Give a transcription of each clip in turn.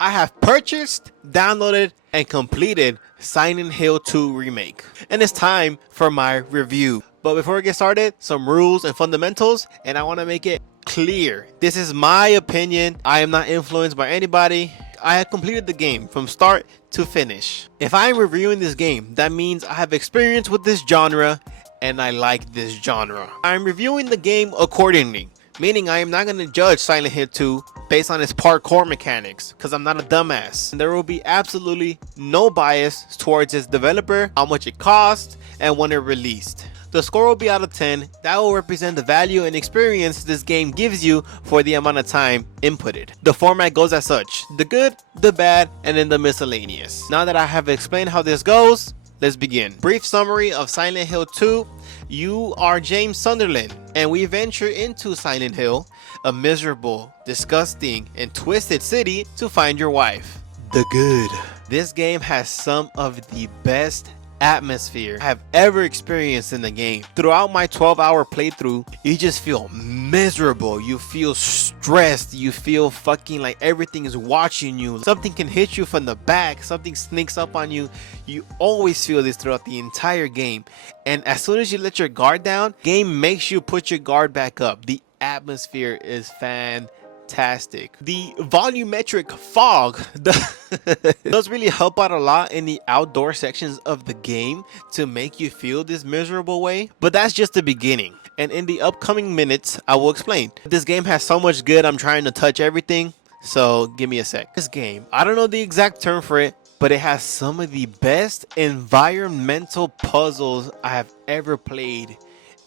I have purchased, downloaded, and completed Silent Hill 2 Remake. And it's time for my review. But before we get started, some rules and fundamentals, and I want to make it clear. This is my opinion. I am not influenced by anybody. I have completed the game from start to finish. If I am reviewing this game, that means I have experience with this genre and I like this genre. I'm reviewing the game accordingly, meaning I am not going to judge Silent Hill 2 based on its parkour mechanics, because I'm not a dumbass. And there will be absolutely no bias towards its developer, how much it cost, and when it released. The score will be out of 10. That will represent the value and experience this game gives you for the amount of time inputted. The format goes as such: the good, the bad, and then the miscellaneous. Now that I have explained how this goes, let's begin. Brief summary of Silent Hill 2. You are James Sunderland, and we venture into Silent Hill, a miserable, disgusting, and twisted city to find your wife, the good. This game has some of the best atmosphere I have ever experienced in the game. Throughout my 12-hour playthrough, you just feel miserable, you feel stressed, you feel fucking like everything is watching you. Something can hit you from the back, something sneaks up on you. You always feel this throughout the entire game, and as soon as you let your guard down, game makes you put your guard back up. The atmosphere is fantastic. The volumetric fog does really help out a lot in the outdoor sections of the game to make you feel this miserable way, but that's just the beginning, and in the upcoming minutes I will explain. This game has so much good, I'm trying to touch everything, so give me a sec. This game, I don't know the exact term for it, but it has some of the best environmental puzzles I have ever played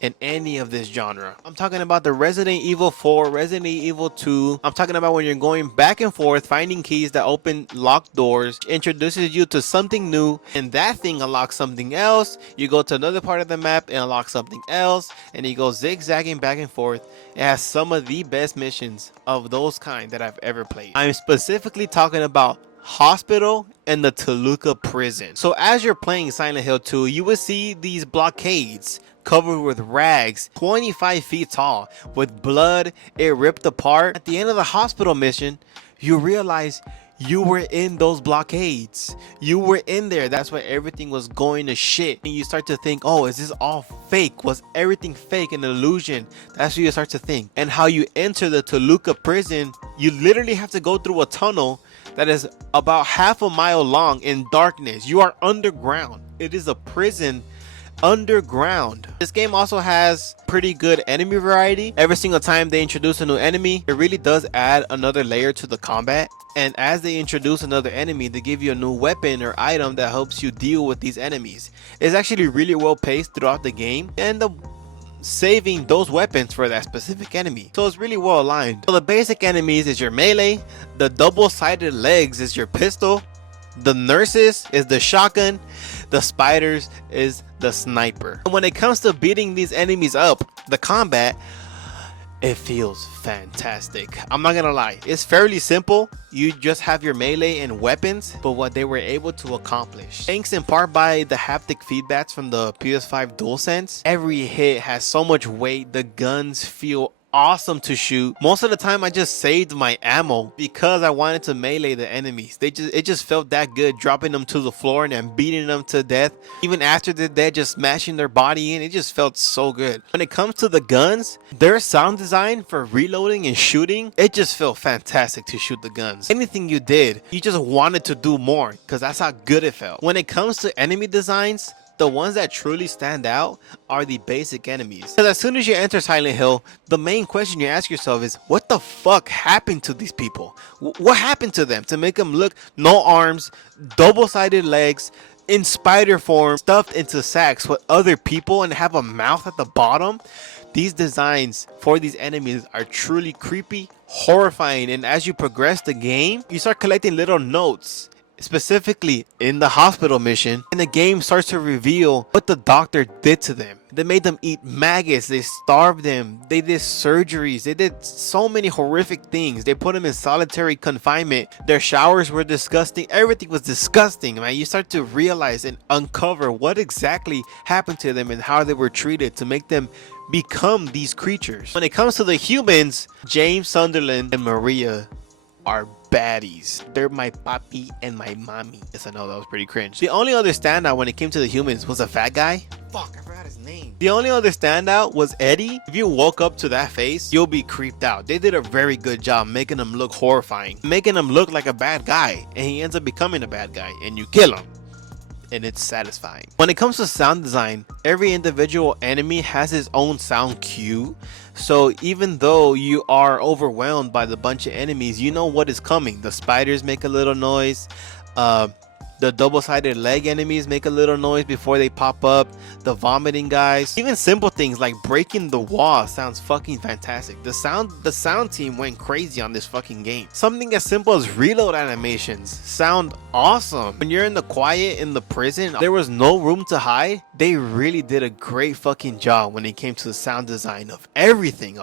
in any of this genre. I'm talking about the Resident Evil 4, Resident Evil 2. I'm talking about when you're going back and forth, finding keys that open locked doors, introduces you to something new, and that thing unlocks something else. You go to another part of the map and unlock something else, and you go zigzagging back and forth. It has some of the best missions of those kind that I've ever played. I'm specifically talking about Hospital and the Toluca prison. So as you're playing Silent Hill 2, you will see these blockades covered with rags, 25 feet tall, with blood, it ripped apart. At the end of the hospital mission, you realize you were in those blockades. You were in there. That's why everything was going to shit. And you start to think, oh, is this all fake? Was everything fake, an illusion? That's what you start to think. And how you enter the Toluca prison, you literally have to go through a tunnel that is about half a mile long in darkness. You are underground. It is a prison underground. This game also has pretty good enemy variety. Every single time they introduce a new enemy, it really does add another layer to the combat. And as they introduce another enemy, they give you a new weapon or item that helps you deal with these enemies. It's actually really well paced throughout the game, and saving those weapons for that specific enemy, so it's really well aligned. So the basic enemies is your melee, the double-sided legs is your pistol, the nurses is the shotgun, the spiders is the sniper. And when it comes to beating these enemies up, the combat, it feels fantastic. I'm not gonna lie, it's fairly simple. You just have your melee and weapons, but what they were able to accomplish, thanks in part by the haptic feedbacks from the PS5 DualSense, every hit has so much weight. The guns feel awesome to shoot. Most of the time I just saved my ammo because I wanted to melee the enemies. It just felt that good, dropping them to the floor and then beating them to death. Even after they're dead, just smashing their body in, it just felt so good. When it comes to the guns, their sound design for reloading and shooting, it just felt fantastic to shoot the guns. Anything you did, you just wanted to do more because that's how good it felt. When it comes to enemy designs, the ones that truly stand out are the basic enemies. Because as soon as you enter Silent Hill, the main question you ask yourself is, what the fuck happened to these people? What happened to them to make them look no arms, double-sided legs, in spider form, stuffed into sacks with other people, and have a mouth at the bottom? These designs for these enemies are truly creepy, horrifying, and as you progress the game, you start collecting little notes, specifically in the hospital mission, and the game starts to reveal what the doctor did to them. They made them eat maggots, they starved them, they did surgeries, they did so many horrific things. They put them in solitary confinement. Their showers were disgusting. Everything was disgusting, man. You start to realize and uncover what exactly happened to them and how they were treated to make them become these creatures. When it comes to the humans, James Sunderland and Maria are baddies. They're my papi and my mommy. Yes, I know, that was pretty cringe. The only other standout when it came to the humans was a fat guy. Fuck, I forgot his name. The only other standout was Eddie. If you woke up to that face, you'll be creeped out. They did a very good job making him look horrifying, making him look like a bad guy, and he ends up becoming a bad guy, and you kill him. And it's satisfying. When it comes to sound design, every individual enemy has his own sound cue. So even though you are overwhelmed by the bunch of enemies, you know what is coming. The spiders make a little noise. The double-sided leg enemies make a little noise before they pop up. The vomiting guys, even simple things like breaking the wall sounds fucking fantastic. The sound team went crazy on this fucking game. Something as simple as reload animations sound awesome. When you're in the quiet in the prison, there was no room to hide. They really did a great fucking job when it came to the sound design of everything.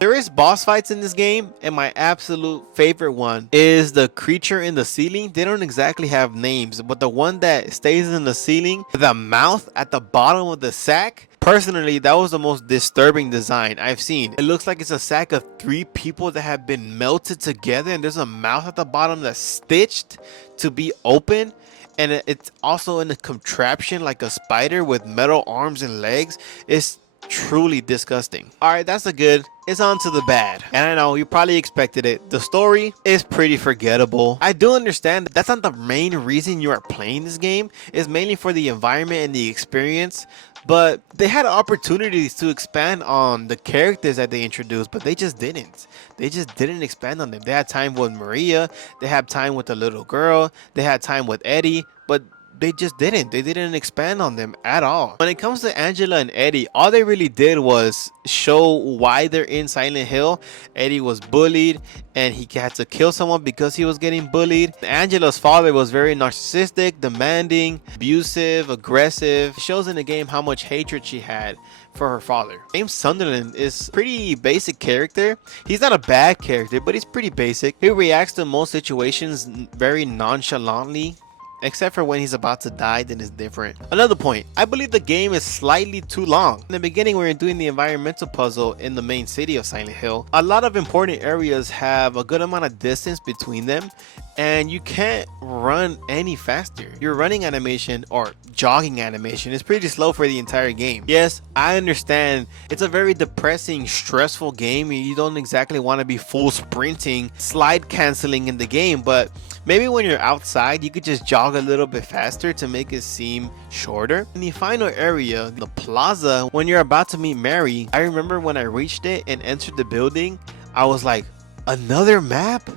There is boss fights in this game, and my absolute favorite one is the creature in the ceiling. They don't exactly have names, but the one that stays in the ceiling, the mouth at the bottom of the sack, personally, that was the most disturbing design I've seen. It looks like it's a sack of 3 people that have been melted together, and there's a mouth at the bottom that's stitched to be open, and it's also in a contraption like a spider with metal arms and legs. It's truly disgusting. All right, that's the good. It's on to the bad. And I know you probably expected it. The story is pretty forgettable. I do understand that that's not the main reason you are playing this game. It's mainly for the environment and the experience. But they had opportunities to expand on the characters that they introduced, but they just didn't. They just didn't expand on them. They had time with Maria. They had time with the little girl. They had time with Eddie, but they just didn't. They didn't expand on them at all. When it comes to Angela and Eddie, all they really did was show why they're in Silent Hill. Eddie was bullied and he had to kill someone because he was getting bullied. Angela's father was very narcissistic, demanding, abusive, aggressive. It shows in the game how much hatred she had for her father. James Sunderland is pretty basic character. He's not a bad character, but he's pretty basic. He reacts to most situations very nonchalantly, except for when he's about to die, then it's different. Another point, I believe the game is slightly too long. In the beginning, when you're doing the environmental puzzle in the main city of Silent Hill, a lot of important areas have a good amount of distance between them, and you can't run any faster. Your running animation or jogging animation is pretty slow for the entire game. Yes, I understand it's a very depressing, stressful game. You don't exactly want to be full sprinting, slide canceling in the game, but maybe when you're outside, you could just jog a little bit faster to make it seem shorter. In the final area, the plaza, when you're about to meet Mary, I remember when I reached it and entered the building, I was like, another map?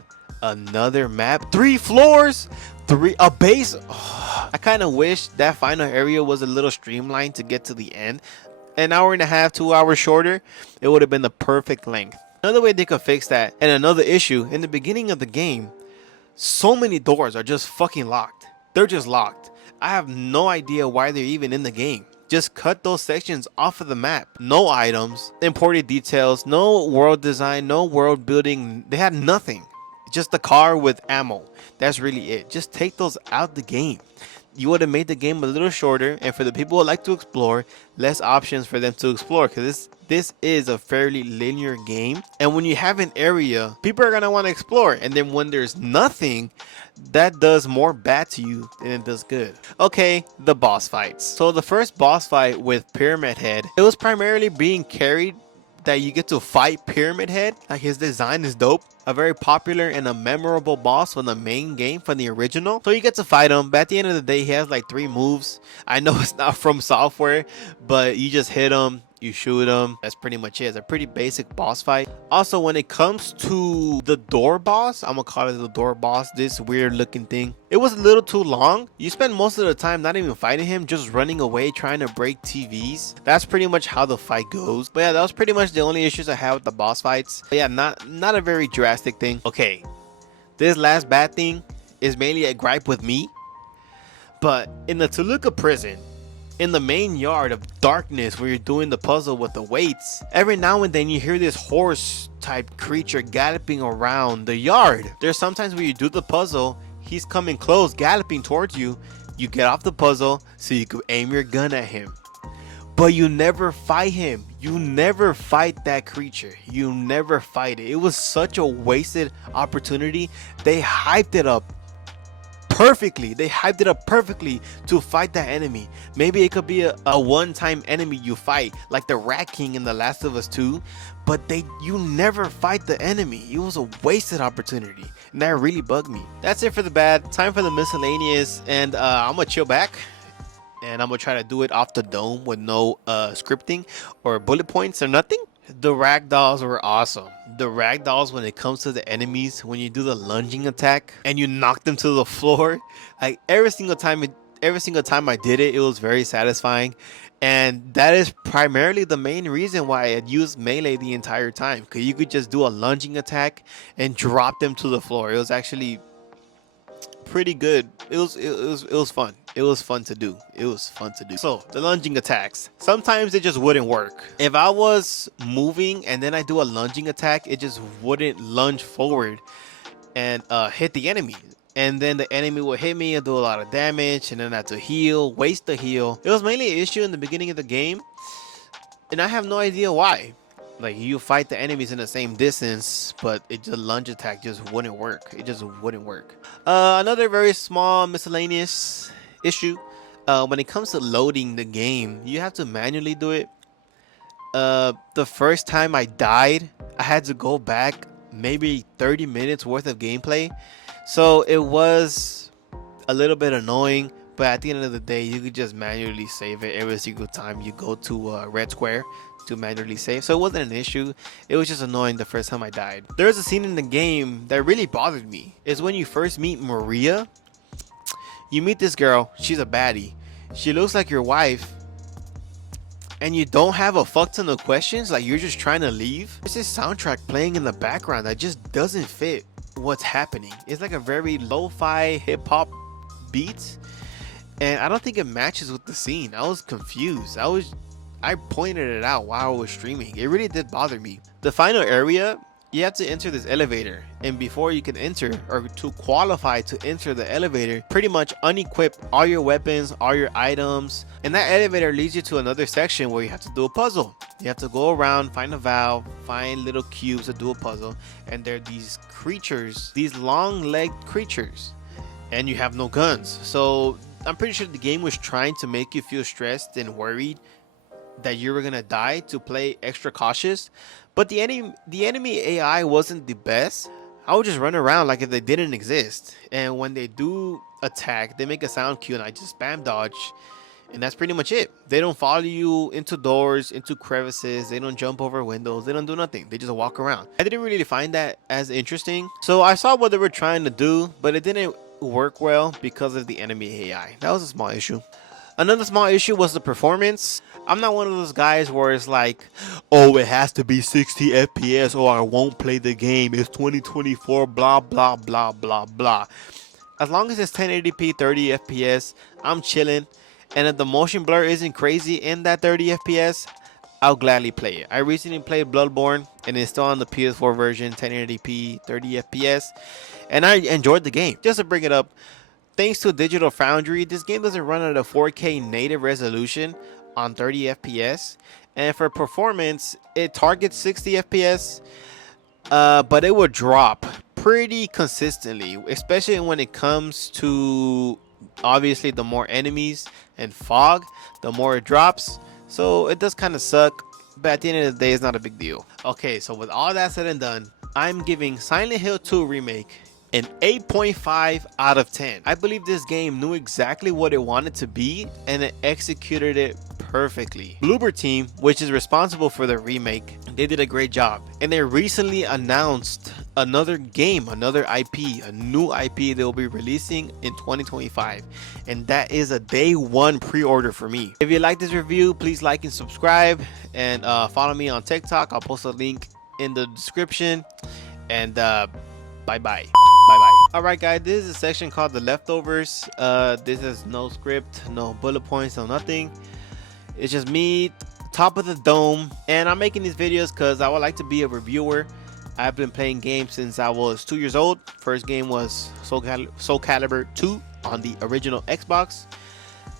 Another map? 3 floors? A base? Oh, I kind of wish that final area was a little streamlined to get to the end. An hour and a half, 2 hours shorter, it would have been the perfect length. Another way they could fix that, and another issue, in the beginning of the game, so many doors are just fucking locked. They're just locked. I have no idea why they're even in the game. Just cut those sections off of the map. No items, important details, no world design, no world building. They had nothing. Just the car with ammo. That's really it. Just take those out the game. You would have made the game a little shorter, and for the people who like to explore, less options for them to explore, because this is a fairly linear game. And when you have an area, people are gonna want to explore, and then when there's nothing, that does more bad to you than it does good. Okay, the boss fights. So the first boss fight with Pyramid Head, it was primarily being carried that you get to fight Pyramid Head. Like, his design is dope. A very popular and a memorable boss from the main game, from the original. So you get to fight him, but at the end of the day, he has like 3 moves. I know it's not from software, but you just hit him, you shoot him. That's pretty much it. It's a pretty basic boss fight. Also, when it comes to the door boss, I'm gonna call it the door boss, this weird looking thing, it was a little too long. You spend most of the time not even fighting him, just running away, trying to break TVs. That's pretty much how the fight goes. But yeah, that was pretty much the only issues I had with the boss fights. But yeah, not a very drastic thing. Okay, this last bad thing is mainly a gripe with me. But in the Toluca prison, in the main yard of darkness where you're doing the puzzle with the weights, every now and then you hear this horse type creature galloping around the yard. There's sometimes where you do the puzzle, he's coming close, galloping towards you. You get off the puzzle so you can aim your gun at him. but you never fight him. You never fight that creature. You never fight it. It was such a wasted opportunity. They hyped it up perfectly. They hyped it up perfectly to fight that enemy. Maybe it could be a one-time enemy you fight, like the Rat King in The Last of Us 2, but you never fight the enemy. It was a wasted opportunity, and that really bugged me. That's it for the bad. Time for the miscellaneous, and I'm gonna chill back. And I'm gonna try to do it off the dome with no scripting or bullet points or nothing. The ragdolls were awesome. The ragdolls, when it comes to the enemies, when you do the lunging attack and you knock them to the floor, like every single time I did it, it was very satisfying. And that is primarily the main reason why I had used melee the entire time, because you could just do a lunging attack and drop them to the floor. It was actually pretty good. It was fun. It was fun to do. So the lunging attacks, sometimes it just wouldn't work. If I was moving and then I do a lunging attack, it just wouldn't lunge forward and hit the enemy. And then the enemy would hit me and do a lot of damage, and then I had to waste the heal. It was mainly an issue in the beginning of the game, and I have no idea why. Like, you fight the enemies in the same distance, but the lunge attack just wouldn't work. It just wouldn't work. Another very small miscellaneous issue. When it comes to loading the game, you have to manually do it. The first time I died, I had to go back maybe 30 minutes worth of gameplay. So it was a little bit annoying, but at the end of the day, you could just manually save it every single time you go to red square to manually save. So it wasn't an issue. It was just annoying the first time I died. There's a scene in the game that really bothered me. It's when you first meet Maria. You meet this girl. She's a baddie. She looks like your wife, and you don't have a fuck ton of questions. Like, you're just trying to leave. There's this soundtrack playing in the background that just doesn't fit what's happening. It's like a very lo-fi hip-hop beat, and I don't think it matches with the scene. I was confused. I pointed it out while I was streaming. It really did bother me. The final area, you have to enter this elevator, and before you can enter, or to qualify to enter the elevator, pretty much unequip all your weapons, all your items, and that elevator leads you to another section where you have to do a puzzle. You have to go around, find a valve, find little cubes to do a puzzle, and there are these creatures, these long-legged creatures, and you have no guns. So I'm pretty sure the game was trying to make you feel stressed and worried that you were gonna die, to play extra cautious. But the enemy AI wasn't the best. I would just run around like if they didn't exist, and when they do attack, they make a sound cue and I just spam dodge, and that's pretty much it. They don't follow you into doors, into crevices. They don't jump over windows. They don't do nothing. They just walk around. I didn't really find that as interesting, so I saw what they were trying to do, but it didn't work well because of the enemy AI. That was a small issue. Another small issue was the performance. I'm not one of those guys where it's like, oh, it has to be 60 FPS or I won't play the game. It's 2024, blah, blah, blah, blah, blah. As long as it's 1080p, 30 FPS, I'm chilling. And if the motion blur isn't crazy in that 30 FPS, I'll gladly play it. I recently played Bloodborne, and it's still on the PS4 version, 1080p, 30 FPS. And I enjoyed the game. Just to bring it up, thanks to Digital Foundry, this game doesn't run at a 4K native resolution on 30 FPS, and for performance it targets 60 FPS, but it will drop pretty consistently, especially when it comes to, obviously, the more enemies and fog, the more it drops. So it does kind of suck, but at the end of the day, it's not a big deal. Okay, so with all that said and done, I'm giving Silent Hill 2 Remake an 8.5 out of 10. I believe this game knew exactly what it wanted to be, and it executed it perfectly. Bloober Team, which is responsible for the remake, they did a great job. And they recently announced another game, another IP, a new IP they will be releasing in 2025. And that is a day one pre-order for me. If you like this review, please like and subscribe, and follow me on TikTok. I'll post a link in the description. And bye-bye. Alright guys, this is a section called the leftovers. This is no script, no bullet points, no nothing. It's just me, top of the dome, and I'm making these videos because I would like to be a reviewer. I've been playing games since I was 2 years old. First game was Soul Calibur 2 on the original Xbox.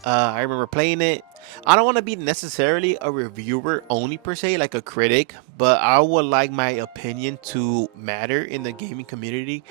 I remember playing it. I don't want to be necessarily a reviewer only per se, like a critic, but I would like my opinion to matter in the gaming community.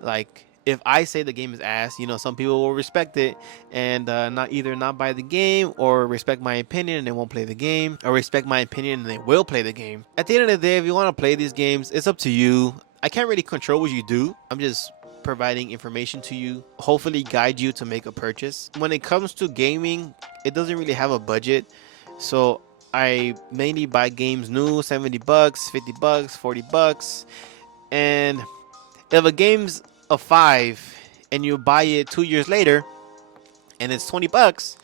Like, if I say the game is ass, some people will respect it and not buy the game, or respect my opinion and they won't play the game, or respect my opinion and they will play the game. At the end of the day, if you want to play these games, it's up to you. I can't really control what you do. I'm just providing information to you, hopefully guide you to make a purchase. When it comes to gaming, it doesn't really have a budget, so I mainly buy games new, 70 bucks, 50 bucks, 40 bucks. And if a game's a 5 and you buy it 2 years later and it's 20 bucks,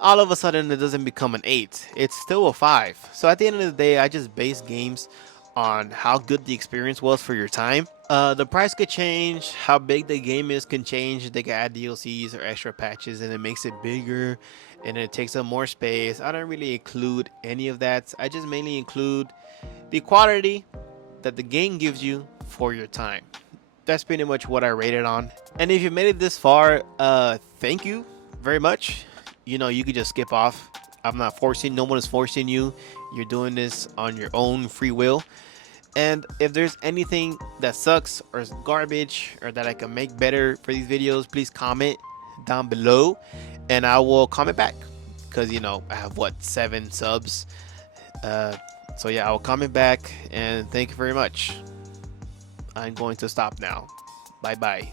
all of a sudden it doesn't become an 8. It's still a 5. So at the end of the day, I just base games on how good the experience was for your time. The price could change, how big the game is can change. They can add DLCs or extra patches and it makes it bigger and it takes up more space. I don't really include any of that. I just mainly include the quality that the game gives you for your time. That's pretty much what I rated on. And if you made it this far, thank you very much. You could just skip off. I'm not forcing, no one is forcing you. You're doing this on your own free will. And if there's anything that sucks or is garbage or that I can make better for these videos, please comment down below and I will comment back. Because I have 7 subs. So yeah, I will comment back and thank you very much. I'm going to stop now. Bye bye.